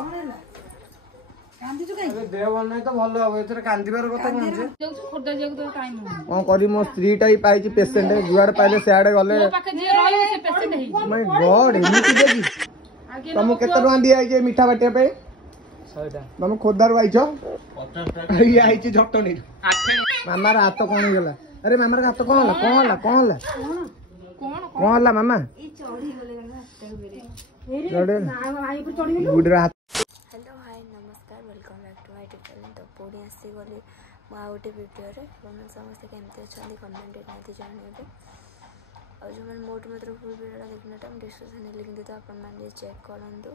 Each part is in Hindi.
देह भल नहीं तो भल हम ए कांदार कथा कौन करी मो स्त्री टा पाई पेसेंट जुआड़े पाइले सियाड़े गले माय गॉड एमती देखी तुमको केते टका दिया मीठा बाटिया पे 100 तुम खोदार आईच ये आई झटनी मामार हाथ कौन हो गला अरे मामार हाथ कौन होला कौन होला कौन होला कौन होला मामा गुडर हाथ हेलो हाय नमस्कार welcome back to my YouTube channel तो पुणी आसी गली गोटे भिडियो समस्त केमती अच्छा कमेंट निहाती जानवे और जो मैंने मोट मात्र फुल भिडियो देखना टाइम डिस्क्रिप्शन लिखी तो आप चेक करूँ तो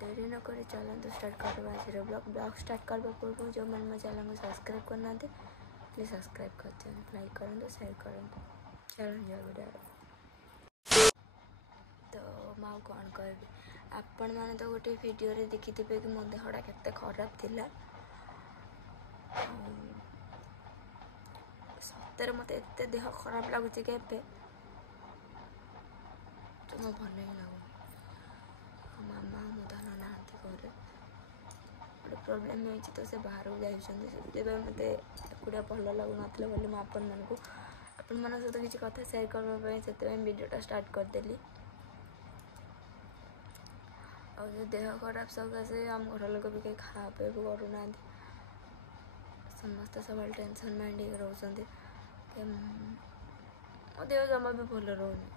डेरी न कर चलते स्टार्ट करवा आज ब्लॉग स्टार्ट करने पूर्व जो मैंने मो चैनल को सब्सक्राइब करना प्लीज सब्सक्राइब कर दिखाँ लाइक करूँ शेयर करूँ चलो वीडियो तो मैं कौन कह आपण मैंने तो गोटे वीडियो रे देखी थे कि मो देहटा केते खराब थिला सତରେ मत एते देह खराब लगुच के तुम भल ही लगुन मामा मो धन ना घर गोटे प्रोब्लेम हो तो से बाहर को जाइए मत एकुटिया भल लगुन बोली मुझे आपण मान सहित किसी कथा सेयार करने से वीडियोटा स्टार्ट करदेली और जो देह खराब सकाशे आम घर लोग भी कहीं खा पे करूना समस्त सब टेंशन माइंड रोचे मो देह जमा भी भल रोनी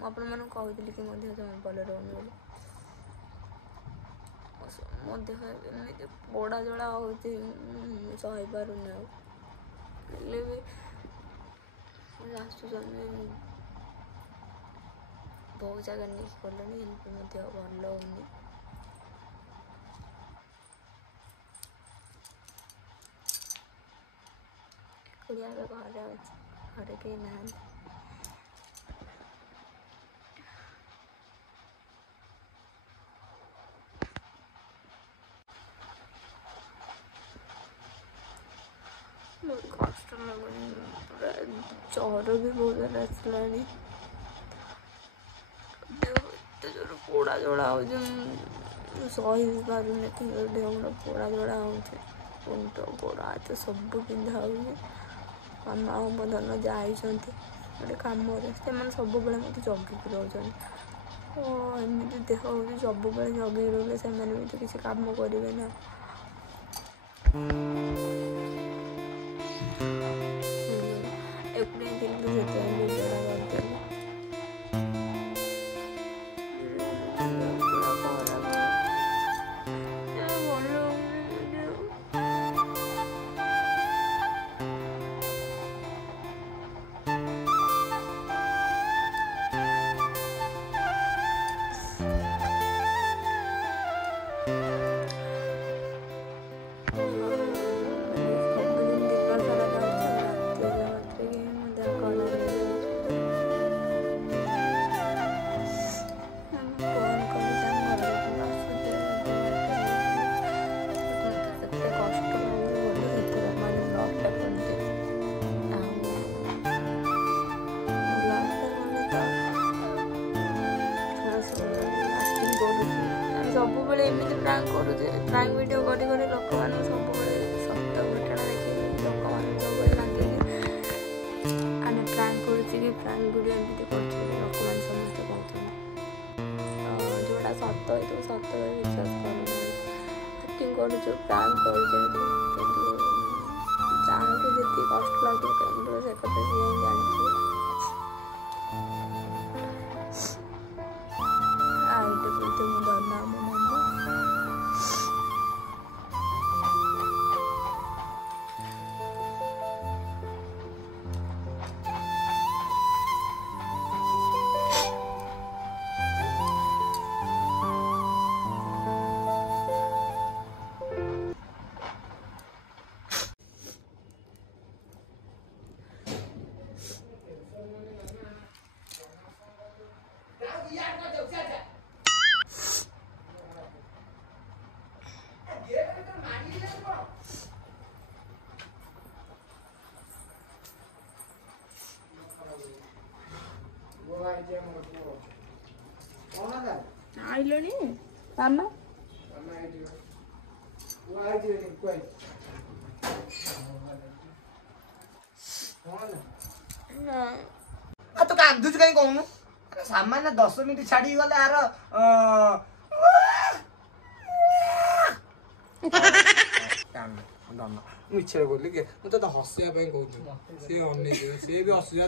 मुझे कहती कि मो देह जमा भल रोनी बोली मो देह एमती पोड़ा जड़ा हो सही पारुनि भी आसुचंदी बहुत जगह नहीं गलनी देह भल होनी घर कहीं ना कष्ट लगुनि चर भी बहुत आसला जोर पोड़ा जड़ा हो सही भी पारुनि देह गोटे पोड़ा जड़ा होंट गोड़ हाथ सब पिंधा हो मामा मो धन जाइए गोटे कम से सब मत जगिक रोचन एमती देह हो सब जगिक रोले से भी तो किसी कम करेंगे ना एकुटिया थी से वीडियोटा करदेली सब एमती प्रांक करुचे प्रांक वीडियो करी लोक मान सब सत्य घटना देखिए लोक मान सब लगे आम प्रांक करुचे कि प्रांक वीडियो एमती कर लोक मैंने समस्त कहते जोड़ा सत हो सत विश्वास कर एक्टिंग करुचे प्रांक करुचे जानते जी कष्ट लगे से कथा सी जानते आइलनी କାମ ତୁ କାନ୍ଦୁଛୁ କାହିଁ କହୁନୁ ସାମାନ୍ୟ 10 ମିନିଟ୍ ଛାଡିକି ଗଲେ ଆର ମିଛରେ କହିଲି କି ମୁଁ ତତେ ହସିବା ପାଇଁ କହୁଛି ସେ ଅନେଇଥିବ ସେ ବି ହସୁଛି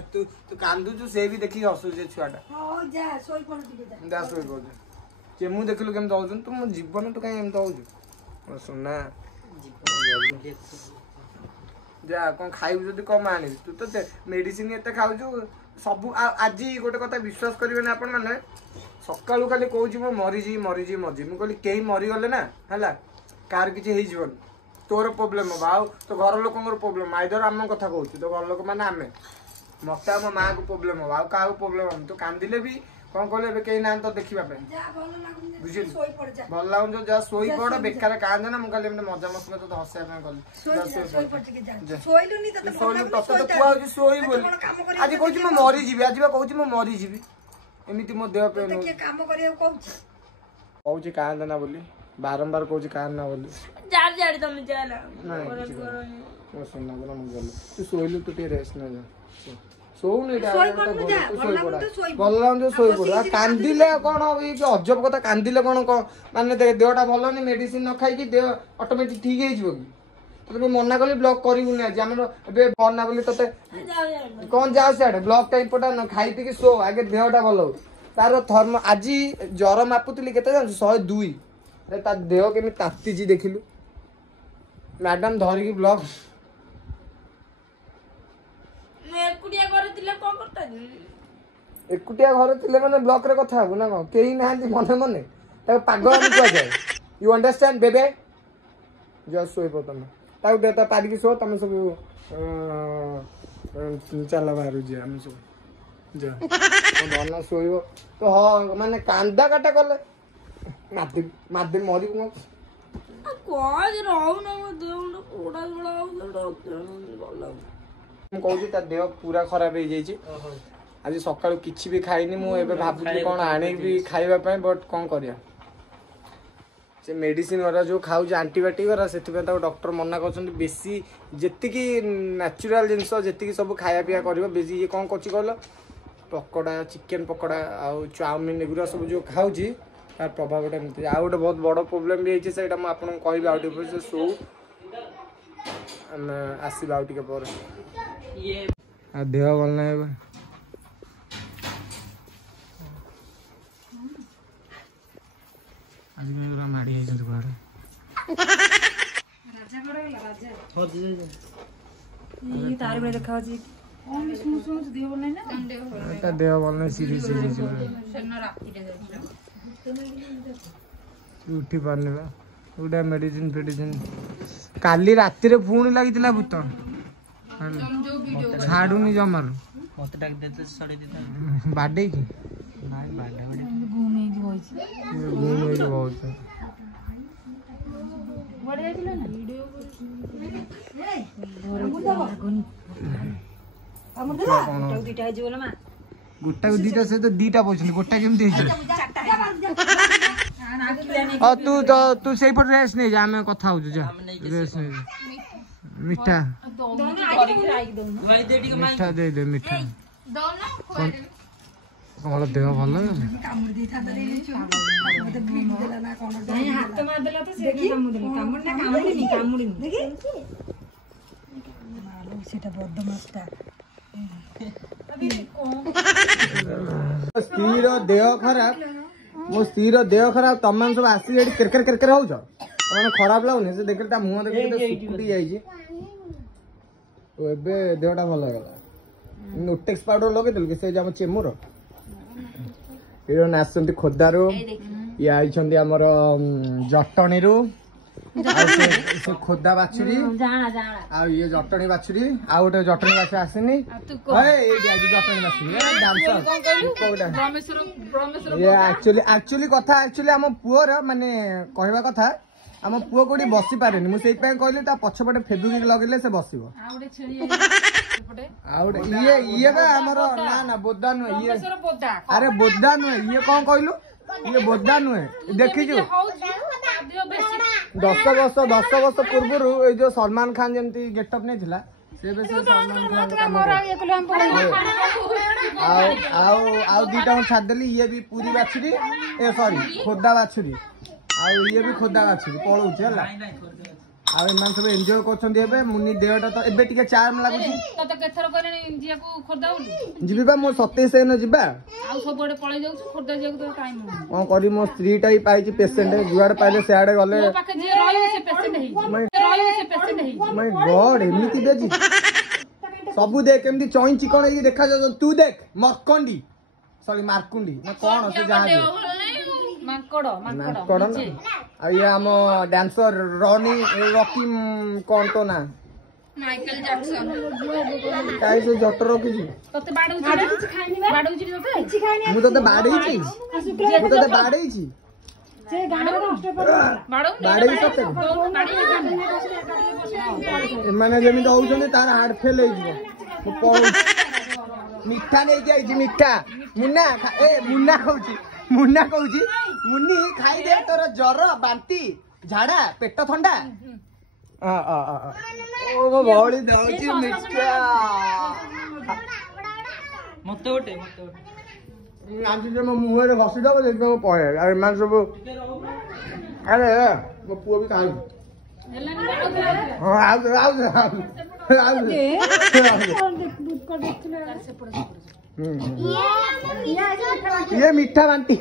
ତୁ କାନ୍ଦୁଛୁ ସେ ବି ଦେଖିକି ହସୁଛି ସେ ଛୁଆଟା ଯା ଶୋଇପଡୁଛି ଚେମୁ ଦେଖିଲୁ କେମିତି ହଉଛନ୍ତି ତୁ ମୋ ଜୀବନ ତୁ କାହିଁ ଏମିତି ହଉଛୁ ସୁନା ଯା କଣ ଖାଇବୁ ଯଦି କମ ଆଣିବି ତୁ ତ ମେଡିସିନ ଏତେ ଖାଉଛୁ ସବୁ ଆଜି ଗୋଟେ କଥା ବିଶ୍ୱାସ କରିବେନି ଆପଣ ମାନେ ସକାଳୁ କାଲି କହୁଛି ମୁଁ ମରିଯିବି ମୁଁ କହିଲି କେହି ମରିଗଲେ ନା ହେଲା କାହାର କିଛି ହେଇଯିବନି ତୋର ପ୍ରୋବ୍ଲେମ ହବ ଆଉ ତୋ ଘର ଲୋକଙ୍କର ପ୍ରୋବ୍ଲେମ ଆଇଦର ଆମ କଥା କହୁଛୁ ତୋ ଘର ଲୋକ ମାନେ ଆମେ ମତେ ଆମ ମାଆକୁ ପ୍ରୋବ୍ଲେମ ହବ ଆଉ କାହାକୁ ପ୍ରୋବ୍ଲେମ ହବ ତୁ କାନ୍ଦିଲେ ବି କଣ କହିଲେ ଏବେ କେହି ନାହାନ୍ତି ତ ଦେଖିବା ପାଇଁ ବୁଝିଲୁ ଭଲ ଲାଗୁନି ଯାହା ଶୋଇପଡ ବେକାର କାନ୍ଦେ ନା ମୁଁ କାଲି ଏମିତି ମଜା ମସ୍ତି ତତେ ହସିବା ପାଇଁ କଲି ଶୋଇ ବୋଲି ଆଜି କହୁଛି ମୁଁ ମରିଯିବି ଆଜି ବା କହୁଛି ମୁଁ ମରିଯିବି ଏମିତି ମୋ ଦେହ ପେନ୍ କହୁଛି କାନ୍ଦେ ନା ବୋଲି ବାରମ୍ବାର କହୁଛି କାନ୍ଦେ ନା ବୋଲି ତୁ ଶୋଇଲୁ ତୁ ଟିକେ ରେଷ୍ଟ ନେ କାନ୍ଦିଲେ କଣ ଅଜବ କଥା କାନ୍ଦିଲେ କଣ ମାନେ ଦେହଟା ଭଲ ନି ମେଡିସିନ ନ ଖାଇକି ଦେହ ଅଟୋମେଟିକ ଠିକ ହେଇଯିବ କି ତତେ ମନା କଲି ବ୍ଲକ୍ କରିବୁନି ଆଜି ଆମର ଏବେ ବନା ବୋଲି ତତେ କଣ ଯାଉ ସିଆଡେ ବ୍ଲକ୍ ଟା ଇମ୍ପୋର୍ଟାଣ୍ଟ ଖାଇ ପିକି ଶୋ ଆଗେ ଦେହଟା ଭଲ ହଉ ତାର ଥର୍ମ ଆଜି ଜର ମାପୁଥିଲି କେତେ ଜାଣିଛୁ 102 ତା ଦେହ କେମିତି ତାତିଛି ଦେଖିଲୁ ମ୍ୟାଡାମ ଧରିକି ବ୍ଲକ୍ ଏକୁଟିଆ ଘରେ ଥିଲେ ମାନେ ବ୍ଲକ ରେ କଥା ହବୁ ନା କଣ କେହି ନାହାନ୍ତି ମନେ ମନେ ତାକୁ ପାଗଳ କୁହାଯାଏ ୟୁ ଅଣ୍ଡରଷ୍ଟାଣ୍ଡ ବେବେ ଜଷ୍ଟ ଶୋଇପ ତମେ ତାକୁ ଦେ ତା ପାରିକି ଶୋ ତମେ ସବୁ ଚାଲ ବାହାରୁ ଯିବା ଆମେ ସବୁ ଯା ଭଲ ଶୋଇବ ତ ହଁ ମାନେ କାନ୍ଦା କାଟା କଲେ ମାଦି ମରିବୁ ମୁଁ କହୁଛି ତା ଦେହ ପୁରା ଖରାପ ହେଇଯାଇଛି ଆଜି ସକାଳୁ କିଛି ବି ଖାଇନି ମୁଁ ଏବେ ଭାବୁଛି କଣ ଆଣିବି ଖାଇବା ପାଇଁ ବଟ୍ କଣ କରିବା ସେ ମେଡିସିନ ଗୁରା ଯୋଉ ଖାଉଛି ଆଣ୍ଟିବାୟୋଟିକ ଗୁରା ସେଥିପାଇଁ ତାକୁ ଡକ୍ଟର ମନା କରୁଛନ୍ତି ବେଶୀ ଯେତିକି ନ୍ୟାଚୁରାଲ ଜିନିଷ ଯେତିକି ସବୁ ଖାଇବା ପିଇବା କରିବ ବେଶୀ ଇଏ କଣ କରୁଛି କହିଲ ପକୋଡା ଚିକେନ ପକୋଡା ଆଉ ଚାଉମିନ ଏଗୁରା ସବୁ ଯୋଉ ଖାଉଛି ତାର ପ୍ରଭାବଟା ଏମିତି ଆଉ ଗୋଟେ ବହୁତ ବଡ ପ୍ରୋବ୍ଲେମ ବି ହେଇଛି ସେଇଟା ମୁଁ ଆପଣଙ୍କୁ କହିବି ଆଉ ଟିକେ ପରେ ଶୋଉ ଆମେ ଆସିବା ଆଉ ଟିକେ ପରେ ଆଉ ଦେହ ଭଲ ନାହିଁ ଏବେ ଆଜି ପୁରା ମାଡ଼ି ଯାଇଛନ୍ତି କୁଆଡେ ଦେହ ଭଲ ନାହିଁ ସିରିୟସ୍ ହେଇଯାଇଛି ଉଠି ପାରୁନି ବା ଗୋଟେ ମେଡିସିନ ଫେଡିସିନ କାଲି ରାତିରେ ପୁଣି ଲାଗିଥିଲା ଭୂତ ଛାଡୁନି ଜମାରୁ ବାଡେଇକି ଗୋଟାକୁ ଦିଟା ସହିତ ଦିଟା ପଉଛନ୍ତି ଗୋଟା କେମିତି ହେଇଛି ତୁ ସେଇପଟେ ରେଷ୍ଟ ନେଇଯା ଆମେ କଥା ହଉଛୁ ଯା ରେଷ୍ଟ ନେଇଯା ମିଠା ମିଠା ଦେଇଦେ ମିଠା ତମର ଦେହ ଭଲ ସ୍ତ୍ରୀର ଦେହ ଖରାପ ମୋ ସ୍ତ୍ରୀର ଦେହ ଖରାପ ତମେ ସବୁ ଆସିକି ଏଠି କ୍ରିକେଟ ହଉଛ ତମେ ଖରାପ ଲାଗୁନି ସେ ଦେଖିଲେ ତା ମୁହଁ ଦେଖି ଯାଇଛି ଏବେ ଦେହଟା ଭଲ ହେଇଗଲା ନୋଟେକ୍ସ ପାଉଡର ଲଗେଇଦେଲୁ କି ସେ ଆମ ଚେମୁର ଏଇମାନେ ଆସିଛନ୍ତି ଖୋର୍ଦ୍ଧାରୁ ଇଏ ଆଇଛନ୍ତି ଆମର ଜଟଣୀରୁ ସେ ଖୋର୍ଦ୍ଧା ବାଛୁରୀ ଆଉ ଇଏ ଜଟଣୀ ବାଛୁରୀ ଆଉ ଗୋଟେ ଜଟଣୀ ବାଛୁରୀ ଆସିନି ଜଟଣୀ ବାଛୁରୀ ଆକ୍ଚୁଆଲି କଥା ଆକ୍ଚୁଆଲି ଆମ ପୁଅର ମାନେ କହିବା କଥା ଆମ ପୁଅ କୋଉଠି ବସି ପାରେନି ମୁଁ ସେଇଥିପାଇଁ କହିଲି ତା ପଛପଟେ ଫେବୁକିକ ଲଗେଇଲେ ସେ ବସିବ ଆଉ ଇଏ ବା ଆମର ନା ବୋଦା ନୁହେଁ ଇଏ ଆରେ ବୋଦା ନୁହେଁ ଇଏ କଣ କହିଲୁ ये बोधा नुहे देखी 10 वर्ष पूर्व जो सलमान खान जमी गेटअप नहीं थिला से सलमान खान आउ दीटा छाड़देली ये भी पूरी बाछुरी ए सॉरी खोदा बाछुरी आउ ये भी खोदा बाछुरी पलाऊँ आ सब एंजॉय कर मुनि देहटा तो एबे टिके चार्म लागुची जीबा मो 27 दिन जीबा कौन करी मो स्त्रीटा ही पाई पेसेंट जुआड़े पाइले सियाड़े गले माय गॉड एमती बेजी सबू देख एमती चई चिकन ही देखा जा तू देख मरकंडी सॉरी मारकुंडी ना कौन से जहां ये आम डांसर रॉकी कौन तो ना माइकल जैक्सन काई से जट रखी तते बाडौची मु तते बाडैची से बाडौ सते माने जेमी दउछने तार हार्ट फेल हे जीवो मिठा नहीं जाई मिठा मुन्ना कहूची मुन्नी खाई दे तोर जर बांती झाड़ा पेट ठंडा ओ मो भौली दउची मिठा मते ओटे आज जे मो मुंह रे घसी दब देख मो पळे अरे मान सब अरे मो पुओ भी खाई हां आउ ये मीठा बांटी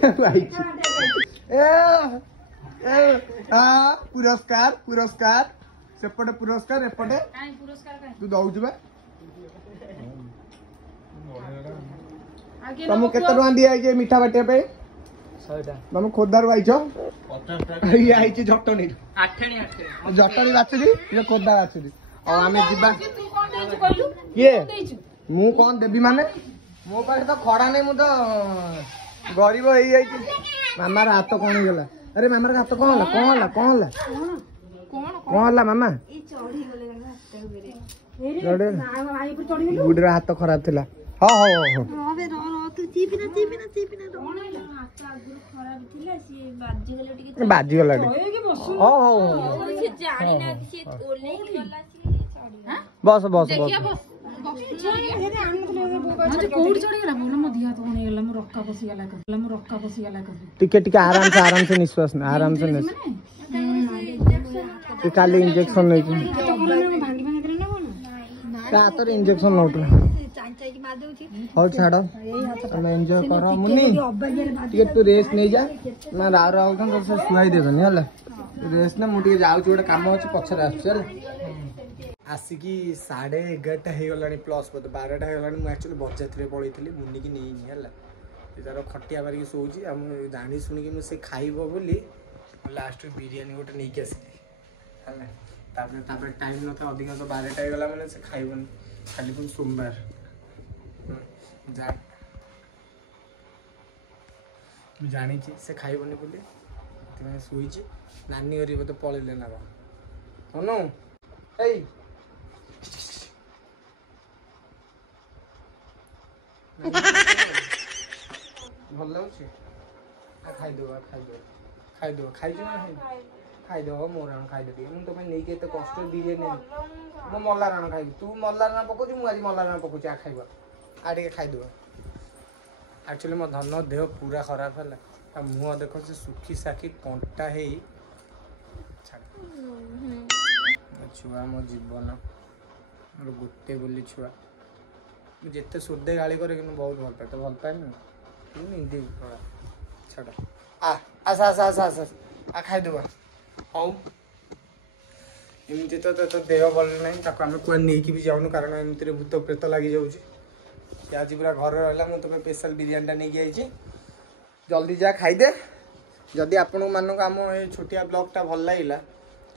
पुरस्कार सेपटे पुरस्कार एपटे तू दौच तुम केते टका दिया मीठा बाटिया पे 100 तुम खोदार आईच ये आई जटणी जटणी बाछुरी ये खोदा बाछुरी और आम जीवा ये मु कौन देवी माने मो पास तो खड़ा नहीं मु तो गरीब हो जाई मामार हाथ कौन हो गला अरे मामार हाथ कौन होला मामा गुडर हाथ खराब थिला हां बाजी गला बस टिके आराम से निश्वास ना आराम से खाली इंजेक्शन नहीं हाथ इंजेक्शन नौ हौ छाड़ तुम एंजॉय कर मुन्नी टिके तू रेस्ट नहीं जा ना राव तो शुआई देबनी है रेस्ट ना मुझे जाऊँ गोटे कम अच्छे पचर आसिकी 11:30 हो गला प्लस बोध 12टा हो गला एक्चुअली बरजात्रे पलैली मुनि की नहीं है तार खटिया मारिक शोची जानी शुणी मुझे खाइब बोली लास्ट बिरियानी गोटे नहीं आसली है टाइम न अधिकांश 12टा गला मैंने से खाइबन खाली पुणी सोमवार जानी से खाइबनी बोली शुई नानी गरी बोधे पलैले ना हनु भल लगे खाईदेव मोर राण खाईदे मुझे तुम नहीं के कष्ट बिरियानी मो मल्ला राण खाई तू मल्ला राण पकाऊ मुझे मल्ला राण पकाऊँ आ खाइब आ खाईदेव एक्चुअली मो धन देह पूरा खराब है मुह देख से सुखी साखी कंटा है छुआ मो जीवन मोर गोटे बोली छुआ जिते सोदे गाड़ी करे कि बहुत भल पाए तो भल पाए ना निंदी छाड़ आ खाईदेव हौ एमती तो देह भल ना आम कुआ नहीं भी जाऊनु कारण एमती भूत प्रेत लगी जाऊँगी आज पूरा घर रहा मुझे तुम स्पेशल बिरियानीटा नहीं आई जल्दी जा खाईदे जदि आपण मानक आम छोटिया ब्लॉगटा भल लगे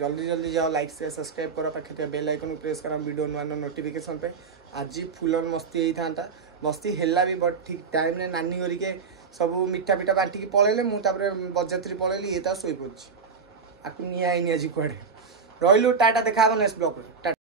जल्दी जाओ लाइक से सब्सक्राइब करो पाखे बेल आइकन प्रेस कर वीडियो नुआ नोटिफिकेशन पे आज फुल मस्ती होता मस्ती है भी बट ठीक टाइम रे नानी करके सब मिठा पिठा बांटिकी पलैले मुझे बरजात्री पलैली ये तो शोई पड़ी आपको नहीं आज कड़े रही टाटा देखा नेक्स्ट ब्लॉग।